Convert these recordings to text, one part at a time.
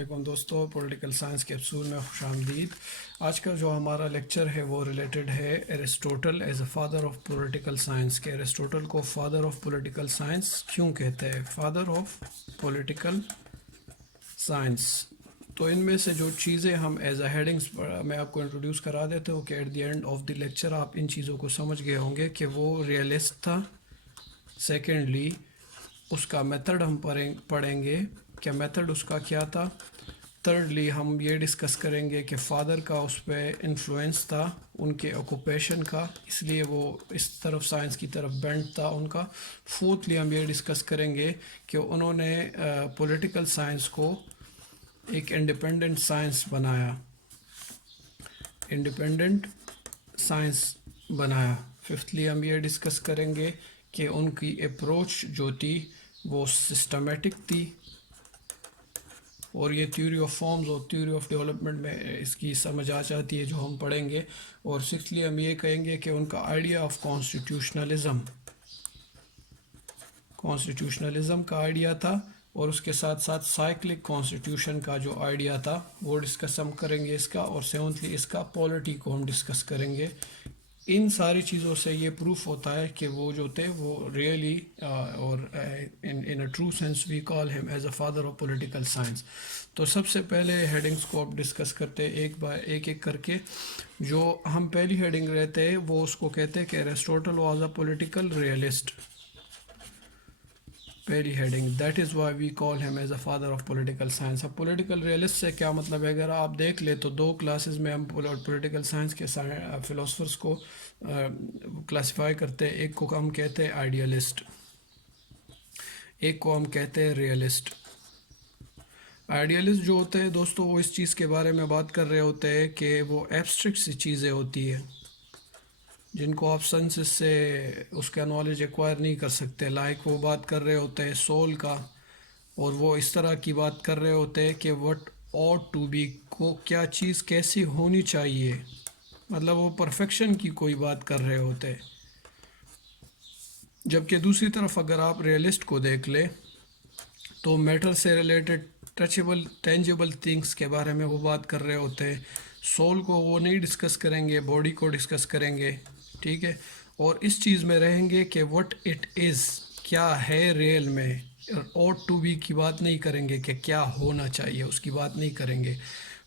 علیکم دوستو، political science کے ایپیسوڈ میں خوش آمدید۔ آج کا جو ہمارا لیکچر ہے وہ ریلیٹڈ ہے Aristotle as a father of political science کے۔ ایرسٹوٹل کو فادر آف پولیٹیکل سائنس کیوں کہتے ہیں؟ Father of political science. تو ان میں سے جو چیزیں ہم ایز اے ہیڈنگس میں آپ کو انٹروڈیوس کرا دیتا ہوں کہ at the end of the lecture آپ ان چیزوں کو سمجھ گئے ہوں گے کہ وہ ریئلسٹ تھا۔ سیکنڈلی اس کا میتھڈ ہم پڑھیں گے کہ میتھڈ اس کا کیا تھا۔ تھرڈلی ہم یہ ڈسکس کریں گے کہ فادر کا اس پہ انفلوئنس تھا ان کے آکوپیشن کا، اس لیے وہ اس طرف سائنس کی طرف بینڈ تھا ان کا۔ فورتھلی ہم یہ ڈسکس کریں گے کہ انہوں نے پولیٹیکل سائنس کو ایک انڈیپینڈنٹ سائنس بنایا، انڈیپینڈنٹ سائنس بنایا۔ ففتھلی ہم یہ ڈسکس کریں گے کہ ان کی اپروچ جو تھی وہ سسٹمیٹک تھی، اور یہ تھیوری آف فارمز اور تھیوری آف ڈیولپمنٹ میں اس کی سمجھ آ جاتی ہے جو ہم پڑھیں گے۔ اور سکسلی ہم یہ کہیں گے کہ ان کا آئیڈیا آف کانسٹیٹیوشنلزم کا آئیڈیا تھا، اور اس کے ساتھ ساتھ سائیکلک کانسٹیٹیوشن کا جو آئیڈیا تھا وہ ڈسکس ہم کریں گے اس کا۔ اور سیونتھلی اس کا پالیٹی کو ہم ڈسکس کریں گے۔ ان ساری چیزوں سے یہ پروف ہوتا ہے کہ وہ جو تھے وہ ریئلی اور ان a true sense we call him as a father of political science. تو سب سے پہلے ہیڈنگس کو اب ڈسکس کرتے ایک ایک کر کے۔ جو ہم پہلی ہیڈنگ رہتے ہیں وہ اس کو کہتے ہیں کہ Aristotle was a political realist. پہلی heading, that is why we call him as a father of political science. اب پولیٹیکل ریئلسٹ سے کیا مطلب ہے؟ اگر آپ دیکھ لیں تو دو کلاسز میں ہم پولیٹیکل سائنس کے فلاسفرس کو کلاسیفائی کرتے ہیں۔ ایک کو ہم کہتے ہیں آئیڈیالسٹ، ایک کو ہم کہتے ہیں ریئلسٹ۔ آئیڈیالسٹ جو ہوتے ہیں دوستو وہ اس چیز کے بارے میں بات کر رہے ہوتے ہیں کہ وہ ایبسٹریکٹ سی چیزیں ہوتی ہیں جن کو آپ سینسز سے اس کا نالج ایکوائر نہیں کر سکتے۔ لائک وہ بات کر رہے ہوتے ہیں سول کا، اور وہ اس طرح کی بات کر رہے ہوتے ہیں کہ وٹ ought ٹو بی، کو کیا چیز کیسی ہونی چاہیے، مطلب وہ پرفیکشن کی کوئی بات کر رہے ہوتے۔ جبکہ دوسری طرف اگر آپ ریئلسٹ کو دیکھ لیں تو میٹر سے ریلیٹڈ ٹچیبل ٹینجیبل تھنگس کے بارے میں وہ بات کر رہے ہوتے ہیں۔ سول کو وہ نہیں ڈسکس کریں گے، باڈی کو ڈسکس کریں گے، ٹھیک ہے، اور اس چیز میں رہیں گے کہ وٹ اٹ از، کیا ہے ریئل میں۔ ought ٹو بی کی بات نہیں کریں گے کہ کیا ہونا چاہیے، اس کی بات نہیں کریں گے۔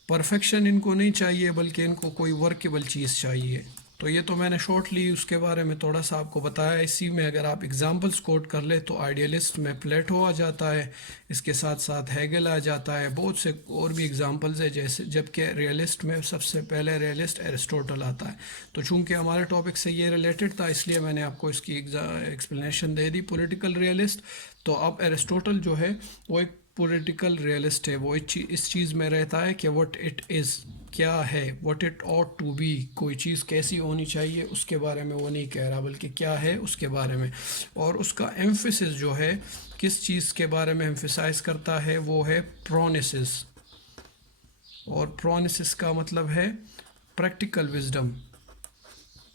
پرفیکشن ان کو نہیں چاہیے بلکہ ان کو کوئی ورکیبل چیز چاہیے۔ تو یہ تو میں نے شارٹلی اس کے بارے میں تھوڑا سا آپ کو بتایا۔ اسی میں اگر آپ اگزامپلس کوٹ کر لیں تو آئیڈیالسٹ میں پلیٹو آ جاتا ہے، اس کے ساتھ ساتھ ہیگل آ جاتا ہے، بہت سے اور بھی اگزامپلز ہیں جیسے، جبکہ ریئلسٹ میں سب سے پہلے ریئلسٹ ایرسٹوٹل آتا ہے۔ تو چونکہ ہمارے ٹاپک سے یہ ریلیٹڈ تھا اس لیے میں نے آپ کو اس کی ایکسپلینیشن دے دی، پولیٹیکل ریئلسٹ۔ تو اب ایرسٹوٹل جو ہے وہ ایک پولیٹیکل ریئلسٹ ہے، وہ اس چیز میں رہتا ہے کہ وٹ اٹ از، کیا ہے، what it ought to be, کوئی چیز کیسی ہونی چاہیے اس کے بارے میں وہ نہیں کہہ رہا بلکہ کیا ہے اس کے بارے میں۔ اور اس کا ایمفیسس جو ہے کس چیز کے بارے میں ایمفیسائز کرتا ہے وہ ہے پرونیسس، اور پرونیسس کا مطلب ہے پریکٹیکل وزڈم،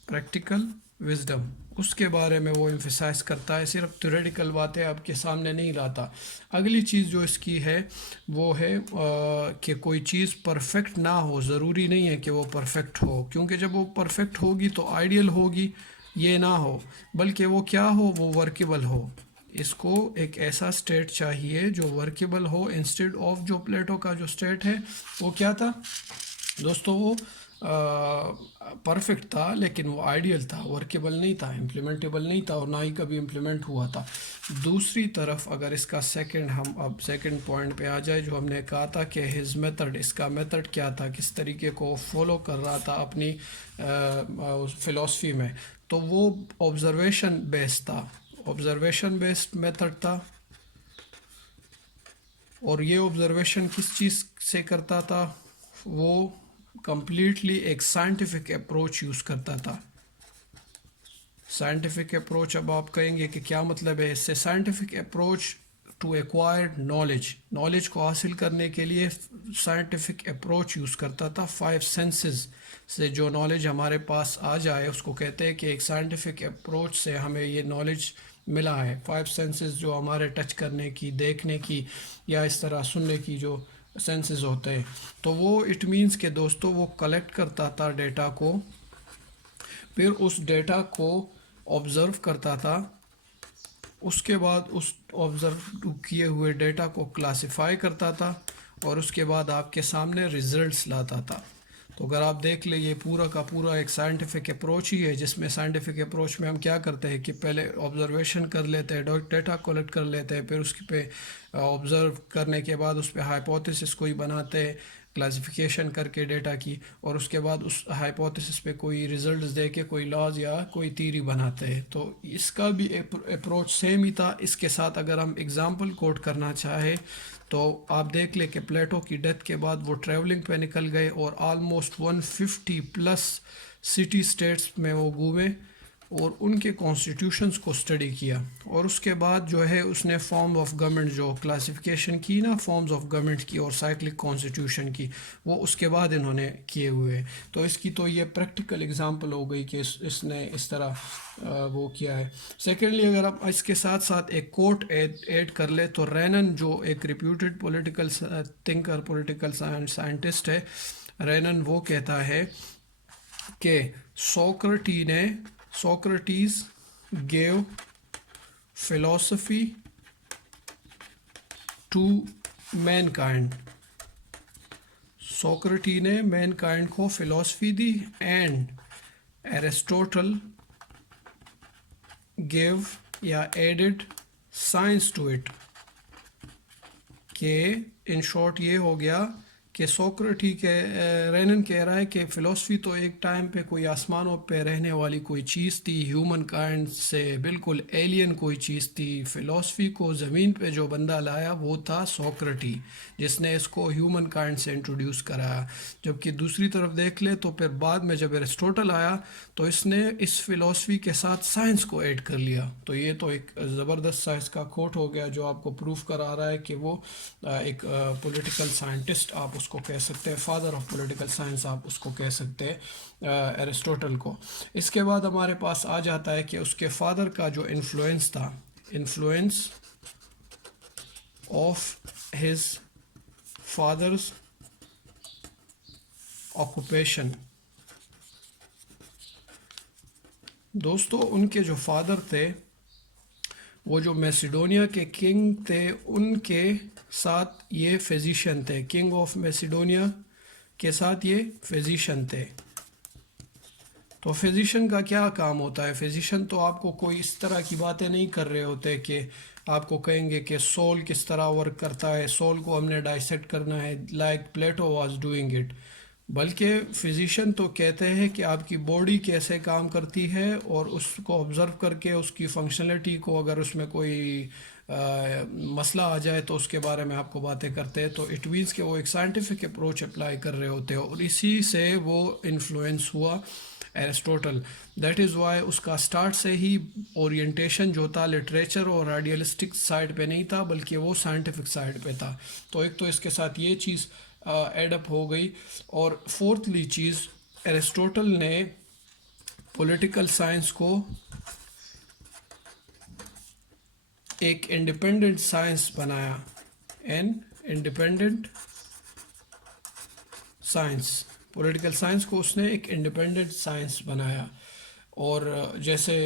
پریکٹیکل وزڈم، اس کے بارے میں وہ ایمفیسائز کرتا ہے، صرف تھیوریٹیکل باتیں آپ کے سامنے نہیں لاتا۔ اگلی چیز جو اس کی ہے وہ ہے کہ کوئی چیز پرفیکٹ نہ ہو، ضروری نہیں ہے کہ وہ پرفیکٹ ہو، کیونکہ جب وہ پرفیکٹ ہوگی تو آئیڈیل ہوگی، یہ نہ ہو، بلکہ وہ کیا ہو، وہ ورکیبل ہو۔ اس کو ایک ایسا سٹیٹ چاہیے جو ورکیبل ہو، انسٹیڈ آف جو پلیٹو کا جو سٹیٹ ہے وہ کیا تھا دوستو، وہ پرفیکٹ تھا لیکن وہ آئیڈیل تھا، ورکیبل نہیں تھا، امپلیمنٹیبل نہیں تھا، اور نہ ہی کبھی امپلیمنٹ ہوا تھا۔ دوسری طرف اگر اس کا ہم اب سیکنڈ پوائنٹ پہ آ جائے جو ہم نے کہا تھا کہ ہز میتھڈ، اس کا میتھڈ کیا تھا، کس طریقے کو فالو کر رہا تھا اپنی فلاسفی میں، تو وہ آبزرویشن بیسڈ تھا، آبزرویشن بیسڈ میتھڈ تھا۔ اور یہ آبزرویشن کس چیز سے کرتا تھا؟ وہ کمپلیٹلی ایک سائنٹیفک اپروچ یوز کرتا تھا۔ سائنٹیفک اپروچ، اب آپ کہیں گے کہ کیا مطلب ہے اس سے؟ Scientific approach to acquired knowledge کو حاصل کرنے کے لیے سائنٹیفک اپروچ یوز کرتا تھا۔ 5 سینسز سے جو نالج ہمارے پاس آ جائے اس کو کہتے ہیں کہ ایک سائنٹیفک اپروچ سے ہمیں یہ نالج ملا ہے۔ 5 سینسز جو ہمارے ٹچ کرنے کی، دیکھنے کی، یا اس طرح سننے کی جو سینسز ہوتے ہیں. تو وہ اٹ مینس کہ دوستوں وہ کلیکٹ کرتا تھا ڈیٹا کو، پھر اس ڈیٹا کو آبزرو کرتا تھا، اس کے بعد اس آبزرو کیے ہوئے ڈیٹا کو کلاسیفائی کرتا تھا، اور اس کے بعد آپ کے سامنے ریزلٹس لاتا تھا. تو اگر آپ دیکھ لیں یہ پورا کا پورا ایک سائنٹیفک اپروچ ہی ہے، جس میں سائنٹیفک اپروچ میں ہم کیا کرتے ہیں کہ پہلے آبزرویشن کر لیتے ہیں، ڈیٹا کلیکٹ کر لیتے ہیں، پھر اس پہ آبزرو کرنے کے بعد اس پہ ہائپوتھیسس کوئی بناتے ہیں کلاسیفیکیشن کر کے ڈیٹا کی، اور اس کے بعد اس ہائپوتھیسس پہ کوئی ریزلٹس دے کے کوئی لاز یا کوئی تھیوری بناتے ہیں. تو اس کا بھی اپروچ سیم ہی تھا. اس کے ساتھ اگر ہم اگزامپل کوٹ کرنا چاہے تو آپ دیکھ لیں کہ پلیٹو کی ڈیتھ کے بعد وہ ٹریولنگ پہ نکل گئے، اور آلموسٹ 150 پلس سٹی اسٹیٹس میں وہ گھومے اور ان کے کانسٹیٹیوشنز کو اسٹڈی کیا. اور اس کے بعد جو ہے اس نے فارم آف گورنمنٹ جو کلاسیفیکیشن کی نا، فارمز آف گورنمنٹ کی اور سائیکلک کانسٹیٹیوشن کی، وہ اس کے بعد انہوں نے کیے ہوئے. تو اس کی تو یہ پریکٹیکل اگزامپل ہو گئی کہ اس نے اس طرح وہ کیا ہے. سیکنڈلی اگر ہم اس کے ساتھ ساتھ ایک کوٹ ایڈ کر لے تو رینن جو ایک reputed political thinker, political scientist ہے، رینن وہ کہتا ہے کہ Socrates gave philosophy to mankind. سوکرٹی نے مین کائنڈ کو philosophy the, and Aristotle give یا ایڈڈ سائنس ٹو اٹ. کہ ان شارٹ یہ ہو گیا کہ سوکرٹی کے رینن کہہ رہا ہے کہ فلاسفی تو ایک ٹائم پہ کوئی آسمانوں پہ رہنے والی کوئی چیز تھی، ہیومن کائنڈ سے بالکل ایلین کوئی چیز تھی. فلاسفی کو زمین پہ جو بندہ لایا وہ تھا سوکرٹی، جس نے اس کو ہیومن کائنڈ سے انٹروڈیوس کرایا. جبکہ دوسری طرف دیکھ لے تو پھر بعد میں جب ایرسٹوٹل آیا تو اس نے اس فلاسفی کے ساتھ سائنس کو ایڈ کر لیا. تو یہ تو ایک زبردست سائنس کا کوٹ ہو گیا جو آپ کو پروف کرا رہا ہے کہ وہ ایک پولیٹیکل سائنٹسٹ آپ اس کو کہہ سکتے ہیں، فادر آف پولیٹیکل سائنس آپ اس کو کہہ سکتے ہیں ایرسٹوٹل کو. اس کے بعد ہمارے پاس آ جاتا ہے کہ اس کے فادر کا جو انفلوئنس تھا، influence of his father's occupation. دوستو ان کے جو فادر تھے وہ جو میسیڈونیا کے کنگ تھے، ان کے ساتھ یہ فزیشین تھے. کنگ آف میسیڈونیا کے ساتھ یہ فزیشین تھے. تو فزیشین کا کیا کام ہوتا ہے؟ فزیشین تو آپ کو کوئی اس طرح کی باتیں نہیں کر رہے ہوتے کہ آپ کو کہیں گے کہ سول کس طرح ورک کرتا ہے، سول کو ہم نے ڈائسیکٹ کرنا ہے like Plato was doing it. بلکہ فزیشین تو کہتے ہیں کہ آپ کی باڈی کیسے کام کرتی ہے، اور اس کو آبزرو کر کے اس کی فنکشنلٹی کو، اگر اس میں کوئی مسئلہ آ جائے تو اس کے بارے میں آپ کو باتیں کرتے ہیں. تو اٹ مینس کہ وہ ایک سائنٹیفک اپروچ اپلائی کر رہے ہوتے ہیں، اور اسی سے وہ انفلوئنس ہوا ایرسٹوٹل. دیٹ از وائی اس کا سٹارٹ سے ہی اورینٹیشن جو تھا لٹریچر اور آئیڈیلسٹک سائڈ پہ نہیں تھا، بلکہ وہ سائنٹیفک سائڈ پہ تھا. تو ایک تو اس کے ساتھ یہ چیز ایڈ اپ ہو گئی. اور فورتھلی چیز، ایرسٹوٹل نے پولیٹیکل سائنس کو ایک انڈیپینڈنٹ سائنس بنایا. انڈیپینڈنٹ سائنس، پولیٹیکل سائنس کو اس نے ایک انڈیپینڈنٹ سائنس بنایا. اور جیسے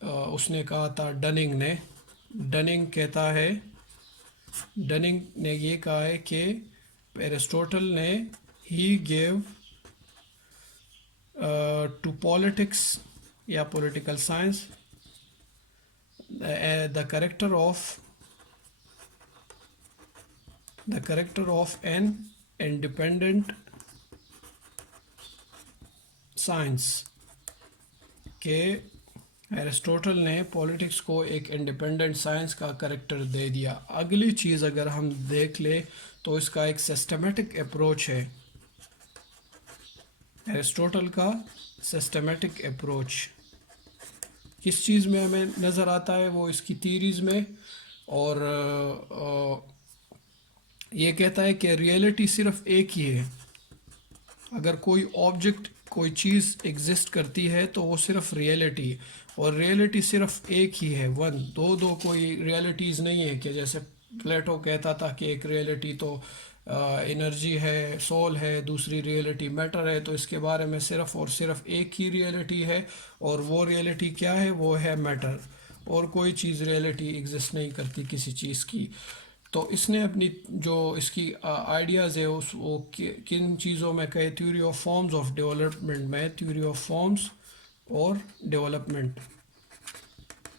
اس نے کہا تھا ڈننگ کہتا ہے، ڈننگ نے یہ کہا ہے کہ ایرسٹوٹل نے ہی گیو ٹو پالیٹکس یا political science the character of an independent science. کہ ایرسٹوٹل نے پولیٹکس کو ایک انڈیپینڈنٹ سائنس کا کریکٹر دے دیا. اگلی چیز اگر ہم دیکھ لیں تو اس کا ایک سسٹمیٹک اپروچ ہے. ایرسٹوٹل کا سسٹمیٹک اپروچ کس چیز میں ہمیں نظر آتا ہے؟ وہ اس کی تھیریز میں. اور یہ کہتا ہے کہ ریئلٹی صرف ایک ہی ہے. اگر کوئی آبجیکٹ، کوئی چیز ایگزسٹ کرتی ہے تو وہ صرف ریئلٹی، اور ریئلٹی صرف ایک ہی ہے، دو کوئی ریئلٹیز نہیں ہے کہ جیسے پلیٹو کہتا تھا کہ ایک ریئلٹی تو انرجی ہے، سول ہے، دوسری ریئلٹی میٹر ہے، تو اس کے بارے میں صرف اور صرف ایک ہی ریئلٹی ہے، اور وہ ریئلٹی کیا ہے؟ وہ ہے میٹر، اور کوئی چیز ریئلٹی ایگزسٹ نہیں کرتی کسی چیز کی۔ تو اس نے اپنی جو اس کی آئیڈیاز ہے وہ کن چیزوں میں کہے؟ Theory of forms of development میں، تھیوری آف فارمز اور ڈیولپمنٹ،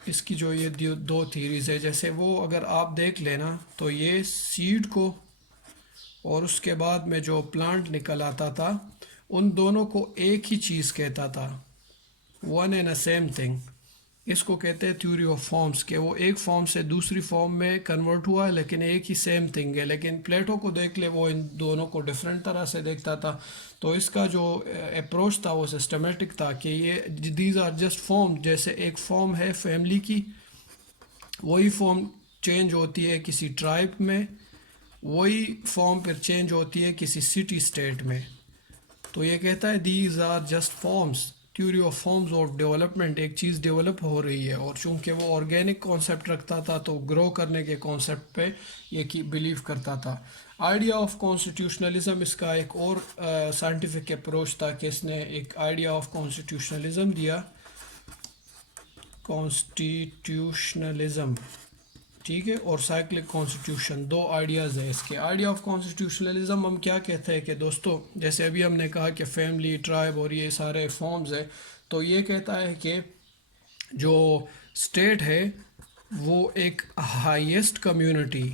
اس کی جو یہ دو تھیریز ہے، جیسے وہ اگر آپ دیکھ لینا تو یہ سیڈ کو اور اس کے بعد میں جو پلانٹ نکل آتا تھا، ان دونوں کو ایک ہی چیز کہتا تھا، one and a same thing. اس کو کہتے ہیں تھیوری آف فارمز، کہ وہ ایک فارم سے دوسری فارم میں کنورٹ ہوا ہے لیکن ایک ہی سیم تھنگ ہے۔ لیکن پلیٹو کو دیکھ لے، وہ ان دونوں کو ڈفرینٹ طرح سے دیکھتا تھا، تو اس کا جو اپروچ تھا وہ سسٹمیٹک تھا، کہ یہ دیز آر جسٹ فارم، جیسے ایک فارم ہے فیملی کی، وہی فارم چینج ہوتی ہے کسی ٹرائب میں، وہی فارم پھر چینج ہوتی ہے کسی سٹی اسٹیٹ میں۔ تو یہ کہتا ہے these are just forms, theory of forms of development, ایک چیز ڈیولپ ہو رہی ہے، اور چونکہ وہ آرگینک کانسیپٹ رکھتا تھا تو گرو کرنے کے کانسیپٹ پہ یہ بلیو کرتا تھا۔ آئیڈیا آف کانسٹیٹیوشنلزم اس کا ایک اور سائنٹیفک اپروچ تھا، کہ اس نے ایک آئیڈیا آف کانسٹیٹیوشنلزم دیا، کانسٹیٹیوشنلزم، ٹھیک ہے، اور سائیکلک کانسٹیٹیوشن، دو آئیڈیاز ہیں اس کے۔ آئیڈیا آف کانسٹیٹیوشنلزم ہم کیا کہتے ہیں کہ دوستو، جیسے ابھی ہم نے کہا کہ فیملی، ٹرائب اور یہ سارے فارمز ہیں، تو یہ کہتا ہے کہ جو اسٹیٹ ہے وہ ایک ہائیسٹ کمیونٹی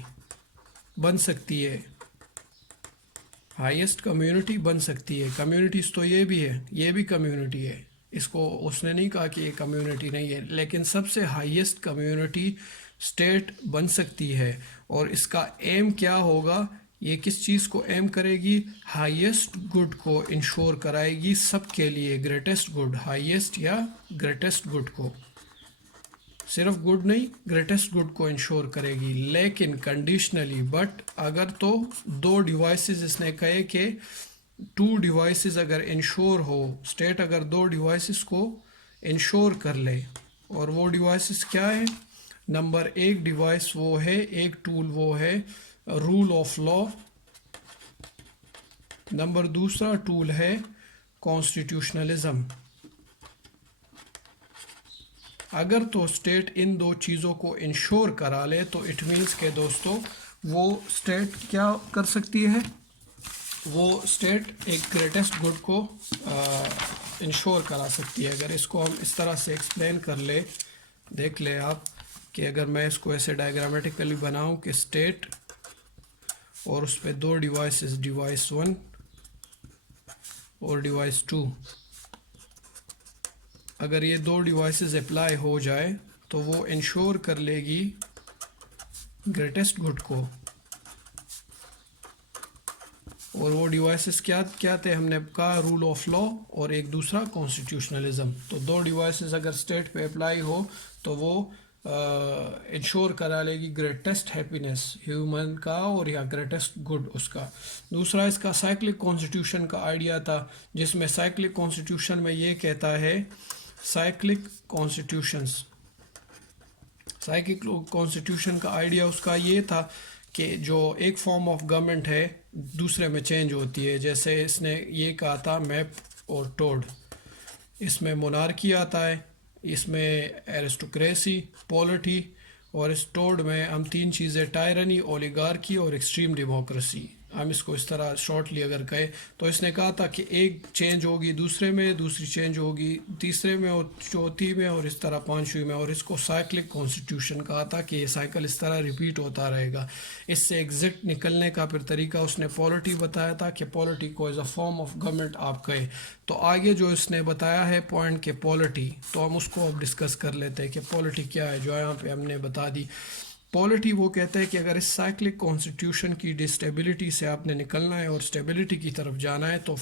بن سکتی ہے، ہائیسٹ کمیونٹی بن سکتی ہے۔ کمیونٹیز تو یہ بھی ہے، یہ بھی کمیونٹی ہے، اس کو اس نے نہیں کہا کہ یہ کمیونٹی نہیں ہے، لیکن سب سے ہائیسٹ کمیونٹی اسٹیٹ بن سکتی ہے۔ اور اس کا ایم کیا ہوگا؟ یہ کس چیز کو ایم کرے گی؟ ہائیسٹ گڈ کو انشور کرائے گی سب کے لیے، گریٹسٹ گڈ، ہائیسٹ یا گریٹسٹ گڈ کو، صرف گڈ نہیں، گریٹسٹ گڈ کو انشور کرے گی، لیکن کنڈیشنلی۔ بٹ اگر تو دو ڈیوائسز اس نے کہے کہ ٹو ڈیوائسز اگر انشور ہو، اسٹیٹ اگر دو ڈیوائسز کو انشور کر لے، اور وہ ڈیوائسز کیا ہے؟ نمبر ایک ڈیوائس وہ ہے، ایک ٹول وہ ہے رول آف لا، نمبر دوسرا ٹول ہے کانسٹیٹیوشنلزم۔ اگر تو اسٹیٹ ان دو چیزوں کو انشور کرا لے تو اٹ مینس کہ دوستو وہ اسٹیٹ کیا کر سکتی ہے؟ وہ اسٹیٹ ایک گریٹسٹ گڈ کو انشور کرا سکتی ہے۔ اگر اس کو ہم اس طرح سے ایکسپلین کر لے، دیکھ لے آپ کہ اگر میں اس کو ایسے ڈائیگرامیٹیکلی بناؤں کہ اسٹیٹ اور اس پہ دو ڈیوائسز، ڈیوائس 1 اور ڈیوائس 2، اگر یہ دو ڈیوائسز اپلائی ہو جائے تو وہ انشور کر لے گی گریٹسٹ گڈ کو۔ اور وہ ڈیوائسز کیا تھے؟ ہم نے کہا رول آف لا اور ایک دوسرا کانسٹیٹیوشنلزم۔ تو دو ڈیوائسز اگر اسٹیٹ پہ اپلائی ہو تو وہ انشور کرا لے گی گریٹسٹ ہیپینس ہیومن کا، اور یا گریٹسٹ گڈ اس کا۔ دوسرا اس کا سائیکلک کانسٹیٹیوشن کا آئیڈیا تھا، جس میں سائیکلک کانسٹیٹیوشن میں یہ کہتا ہے، سائیکلک کانسٹیٹیوشن کا آئیڈیا اس کا یہ تھا کہ جو ایک فارم آف گورنمنٹ ہے دوسرے میں چینج ہوتی ہے، جیسے اس نے یہ کہا تھا میپ اور ٹوڈ، اس میں مونارکی آتا ہے، اس میں ایرسٹوکریسی، پولٹی، اور اس ٹوڈ میں ہم تین چیزیں، ٹائرنی، اولیگارکی اور ایکسٹریم ڈیموکریسی، ہم اس کو اس طرح شارٹلی اگر کہے تو اس نے کہا تھا کہ ایک چینج ہوگی دوسرے میں، دوسری چینج ہوگی تیسرے میں، اور چوتھی میں، اور اس طرح پانچویں میں، اور اس کو سائیکلک کانسٹیٹیوشن کہا تھا کہ یہ سائیکل اس طرح ریپیٹ ہوتا رہے گا۔ اس سے ایگزٹ نکلنے کا پھر طریقہ اس نے پولٹی بتایا تھا، کہ پولٹی کو as a form of government آپ کہے۔ تو آگے جو اس نے بتایا ہے پوائنٹ کہ پولٹی، تو ہم اس کو اب ڈسکس کر لیتے ہیں کہ پولٹی کیا ہے، جو یہاں پہ ہم نے بتا دی۔ پولٹی وہ کہتے ہیں کہ اگر اس سائیکلک کانسٹیٹیوشن کی ڈسٹیبلٹی سے آپ نے نکلنا ہے اور اسٹیبلٹی کی طرف جانا ہے، تو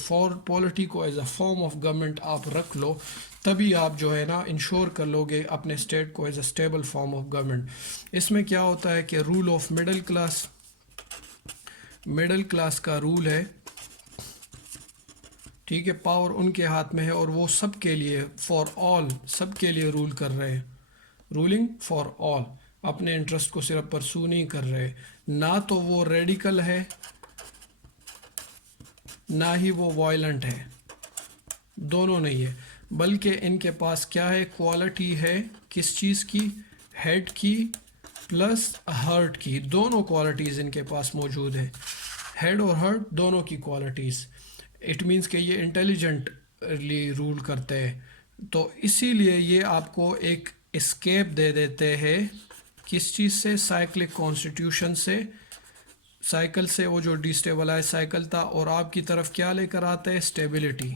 پولٹی کو as a form of government آپ رکھ لو، تبھی آپ جو ہے نا انشور کر لو گے اپنے اسٹیٹ کو as a stable form of government. اس میں کیا ہوتا ہے کہ رول آف مڈل کلاس کا رول ہے، ٹھیک ہے، پاور ان کے ہاتھ میں ہے، اور وہ سب کے لیے، فار آل، سب کے لیے رول کر رہے ہیں، رولنگ فار آل۔ اپنے انٹرسٹ کو صرف پرسو نہیں کر رہے، نہ تو وہ ریڈیکل ہے نہ ہی وہ وائلنٹ ہے، دونوں نہیں ہے، بلکہ ان کے پاس کیا ہے، کوالٹی ہے کس چیز کی، ہیڈ کی پلس ہارٹ کی، دونوں کوالٹیز ان کے پاس موجود ہے، ہیڈ اور ہارٹ دونوں کی کوالٹیز. اٹ مینس کہ یہ انٹیلیجنٹلی رول کرتے ہیں، تو اسی لیے یہ آپ کو ایک اسکیپ دے دیتے ہیں کس چیز سے، سائیکلک کانسٹیٹیوشن سے، سائیکل سے، وہ جو ڈیسٹیبلائز سائیکل تھا، اور آپ کی طرف کیا لے کر آتے ہیں، اسٹیبلٹی.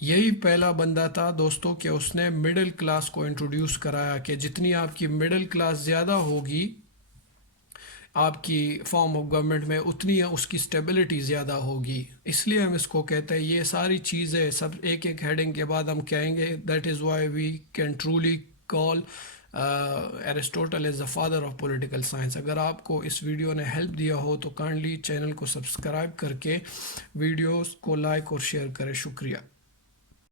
یہی پہلا بندہ تھا دوستوں کہ اس نے مڈل کلاس کو انٹروڈیوس کرایا کہ جتنی آپ کی مڈل کلاس زیادہ ہوگی آپ کی فارم آف گورنمنٹ میں، اتنی اس کی اسٹیبلٹی زیادہ ہوگی. اس لیے ہم اس کو کہتے ہیں، یہ ساری چیزیں سب ایک ایک ہیڈنگ کے بعد ہم کہیں گے. That is why we can truly call Aristotle as the father of political science. اگر آپ کو اس ویڈیو نے ہیلپ دیا ہو تو کائنڈلی چینل کو سبسکرائب کر کے ویڈیوز کو لائک اور شیئر کریں. شکریہ.